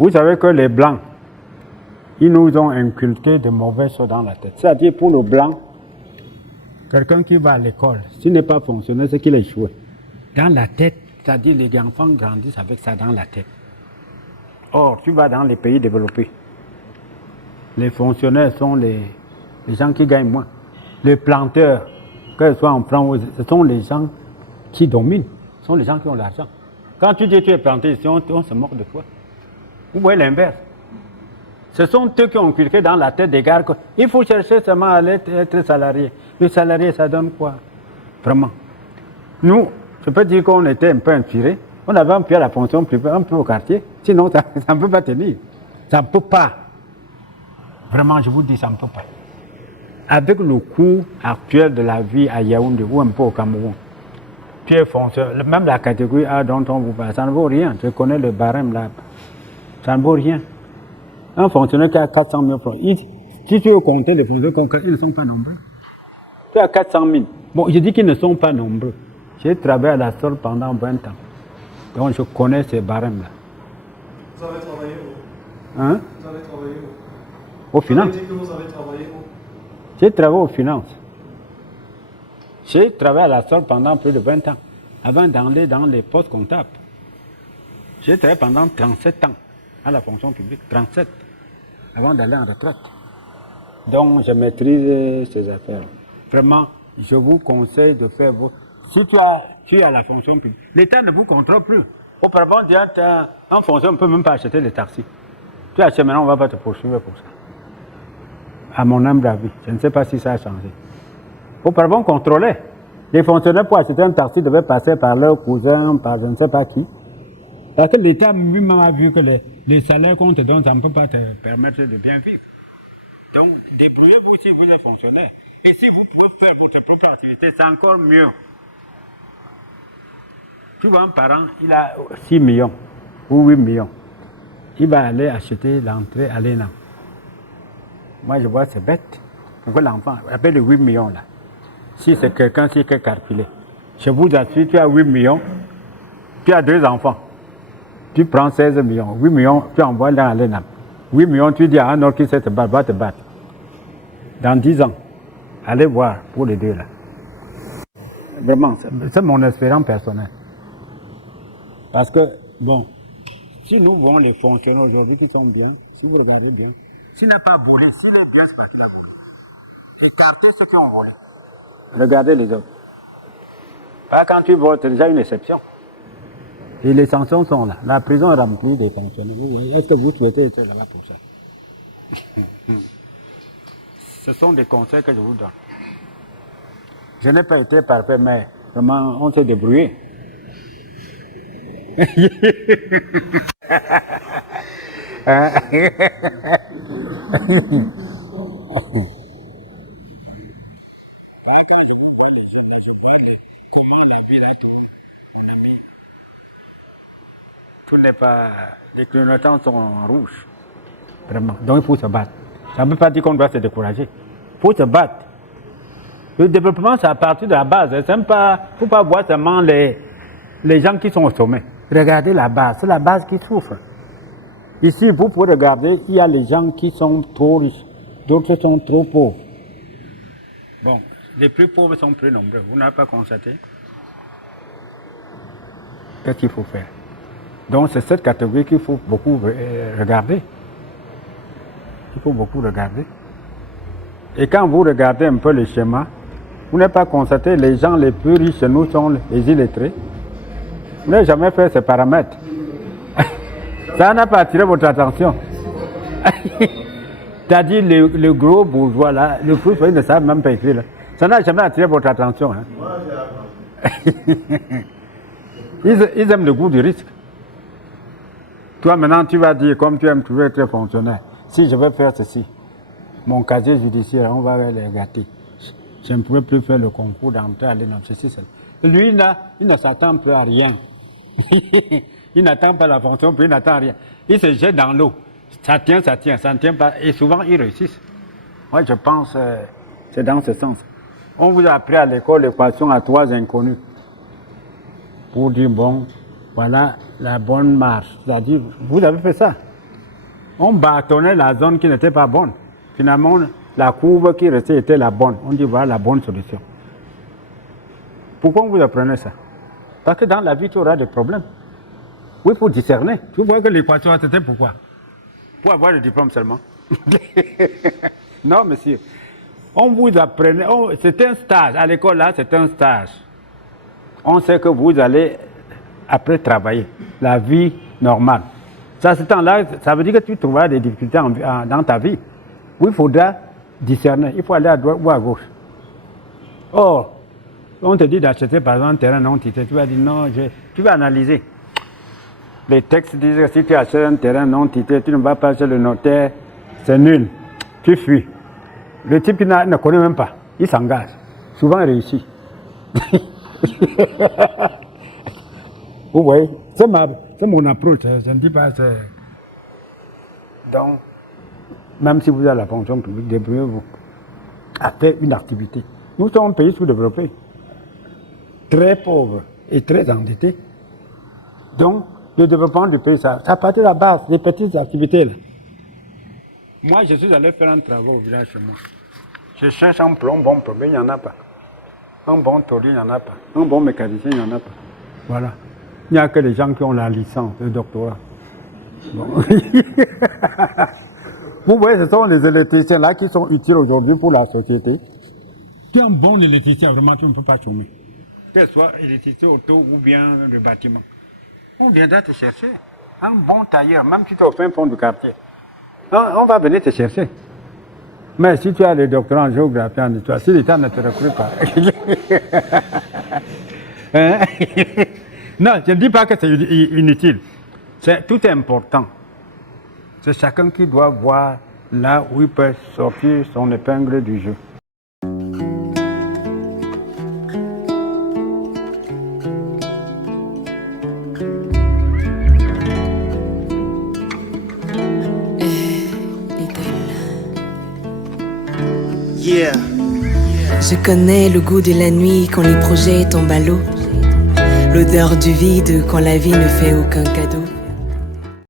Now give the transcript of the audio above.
Vous savez que les Blancs, ils nous ont inculqué de mauvaises choses dans la tête. C'est-à-dire pour le Blanc, quelqu'un qui va à l'école, s'il n'est pas fonctionnaire, c'est qu'il a échoué. Dans la tête, c'est-à-dire les enfants grandissent avec ça dans la tête. Or, tu vas dans les pays développés. Les fonctionnaires sont les gens qui gagnent moins. Les planteurs, que ce soit en France, ce sont les gens qui dominent. Ce sont les gens qui ont l'argent. Quand tu dis que tu es planté ici, on se moque de toi. Vous voyez l'inverse. Ce sont eux qui ont inculqué dans la tête des gars qu'il faut chercher seulement à être salarié. Le salarié, ça donne quoi? Vraiment. Nous, je peux dire qu'on était un peu inspirés. On avait un peu à la fonction publique, un peu au quartier. Sinon, ça ne peut pas tenir. Ça ne peut pas. Vraiment, je vous dis, ça ne peut pas. Avec le coût actuel de la vie à Yaoundé ou un peu au Cameroun, tu es fonctionnaire, même la catégorie A dont on vous parle, ça ne vaut rien. Je connais le barème là. Ça ne vaut rien. Un fonctionnaire qui a 400 000 francs, si tu veux compter les fonctionnaires concrets, ils ne sont pas nombreux. Tu as 400 000. Bon, je dis qu'ils ne sont pas nombreux. J'ai travaillé à la SOL pendant 20 ans. Donc je connais ces barèmes-là. Vous avez travaillé où? Hein? Vous avez travaillé où? Aux finances. Vous avez dit que vous avez travaillé où? J'ai travaillé aux finances. J'ai travaillé à la SOL pendant plus de 20 ans, avant d'aller dans les postes comptables. J'ai travaillé pendant 37 ans à la fonction publique, 37, avant d'aller en retraite. Donc, je maîtrise ces affaires. Vraiment, je vous conseille de faire vos... Si tu es à la fonction publique, l'État ne vous contrôle plus. Auparavant, en fonction, on ne peut même pas acheter les taxis. Tu achètes maintenant, on ne va pas te poursuivre pour ça. À mon humble avis, je ne sais pas si ça a changé. Auparavant, on contrôlait. Les fonctionnaires pour acheter un taxi devaient passer par leur cousin, par je ne sais pas qui. Parce que l'État lui-même a vu que les salaires qu'on te donne, ça ne peut pas te permettre de bien vivre. Donc, débrouillez-vous si vous êtes fonctionnaire. Et si vous pouvez faire votre propre activité, c'est encore mieux. Tu vois, un parent, il a 6 millions ou 8 millions. Il va aller acheter l'entrée à l'ENA. Moi, je vois, c'est bête. Pourquoi l'enfant, avec les 8 millions là, si c'est quelqu'un qui est calculé, je vous assure, tu as 8 millions, tu as 2 enfants. Tu prends 16 millions, 8 millions, tu envoies dans l'ENAM. 8 millions, tu dis à un autre qui sait te battre, va te battre. Dans 10 ans, allez voir pour les deux là. Vraiment, c'est mon expérience personnelle. Parce que, bon, si nous voyons les fonctionnaires aujourd'hui qui sont bien, si vous regardez bien, s'il n'est pas volé, s'il est bien, c'est pas qu'il a volé. Écartez ceux qui ont volé. Regardez les autres. Pas quand tu voles, c'est déjà une exception. Et les sanctions sont là. La prison est remplie des fonctionnaires. Vous voyez, est-ce que vous souhaitez être là-bas pour ça? Ce sont des conseils que je vous donne. Je n'ai pas été parfait, mais vraiment, on s'est débrouillé. Tout n'est pas... Les clignotants sont en rouge. Vraiment. Donc il faut se battre. Ça ne veut pas dire qu'on doit se décourager. Il faut se battre. Le développement, c'est à partir de la base. Il ne faut pas voir seulement les gens qui sont au sommet. Regardez la base. C'est la base qui souffre. Ici, vous pouvez regarder, il y a les gens qui sont trop riches. D'autres sont trop pauvres. Bon, les plus pauvres sont plus nombreux. Vous n'avez pas constaté? Qu'est-ce qu'il faut faire? Donc c'est cette catégorie qu'il faut beaucoup regarder. Il faut beaucoup regarder. Et quand vous regardez un peu le schéma, vous n'avez pas constaté les gens les plus riches chez nous sont les illettrés. Vous n'avez jamais fait ces paramètres. Ça n'a pas attiré votre attention. C'est-à-dire le gros bourgeois là, le plus ils ne savent même pas écrire là. Ça n'a jamais attiré votre attention. Hein? Ils aiment le goût du risque. Toi maintenant tu vas dire, comme tu aimes trouver être fonctionnaire, si je vais faire ceci, mon casier judiciaire, on va les gâter. Je ne pourrais plus faire le concours d'entrée à l'ENAM, ceci, cela. Lui, il ne s'attend plus à rien. Il n'attend pas la fonction, puis il n'attend rien. Il se jette dans l'eau. Ça tient, ça ne tient pas. Et souvent, ils réussissent. Moi, je pense c'est dans ce sens. On vous a appris à l'école l'équation à 3 inconnus. Pour dire, bon, voilà la bonne marche. C'est-à-dire, vous avez fait ça. On bâtonnait la zone qui n'était pas bonne. Finalement, la courbe qui restait était la bonne. On dit voilà la bonne solution. Pourquoi vous apprenez ça? Parce que dans la vie, tu auras des problèmes. Oui, pour discerner. Tu vois que l'équation, c'était pourquoi? Pour avoir le diplôme seulement. Non, monsieur. On vous apprenait, c'est un stage. À l'école, là, c'est un stage. On sait que vous allez, après, travailler. La vie normale. Ça, ce temps-là, ça veut dire que tu trouveras des difficultés dans ta vie. Où il faudra discerner. Il faut aller à droite ou à gauche. Or, on te dit d'acheter, par exemple, un terrain non titré. Tu vas dire non, tu vas analyser. Les textes disent que si tu achètes un terrain non titré, tu ne vas pas chez le notaire, c'est nul. Tu fuis. Le type qui ne connaît même pas, il s'engage. Souvent réussi. Vous voyez, c'est mon approche. Je ne dis pas c'est. Donc, même si vous avez la fonction publique, débrouillez-vous à faire une activité. Nous sommes un pays sous-développé, très pauvre et très endetté. Donc, le développement du pays, ça part de la base, des petites activités. Là. Moi, je suis allé faire un travail au village chez moi. Je cherche un bon plombier, il n'y en a pas. Un bon taulier, il n'y en a pas. Un bon mécanicien, il n'y en a pas. Voilà. Il n'y a que les gens qui ont la licence, le doctorat. Bon. Vous voyez, ce sont les électriciens là qui sont utiles aujourd'hui pour la société. Tu es un bon électricien, vraiment, tu ne peux pas chômer. Que ce soit électricien auto ou bien le bâtiment. On viendra te chercher. Un bon tailleur, même si tu es au fin fond du quartier. On va venir te chercher. Mais si tu as le doctorat en géographie, en histoire, si l'État ne te recrute pas. Hein? Non, je ne dis pas que c'est inutile. Tout est important. C'est chacun qui doit voir là où il peut sortir son épingle du jeu. Yeah. Je connais le goût de la nuit quand les projets tombent à l'eau, l'odeur du vide quand la vie ne fait aucun cadeau.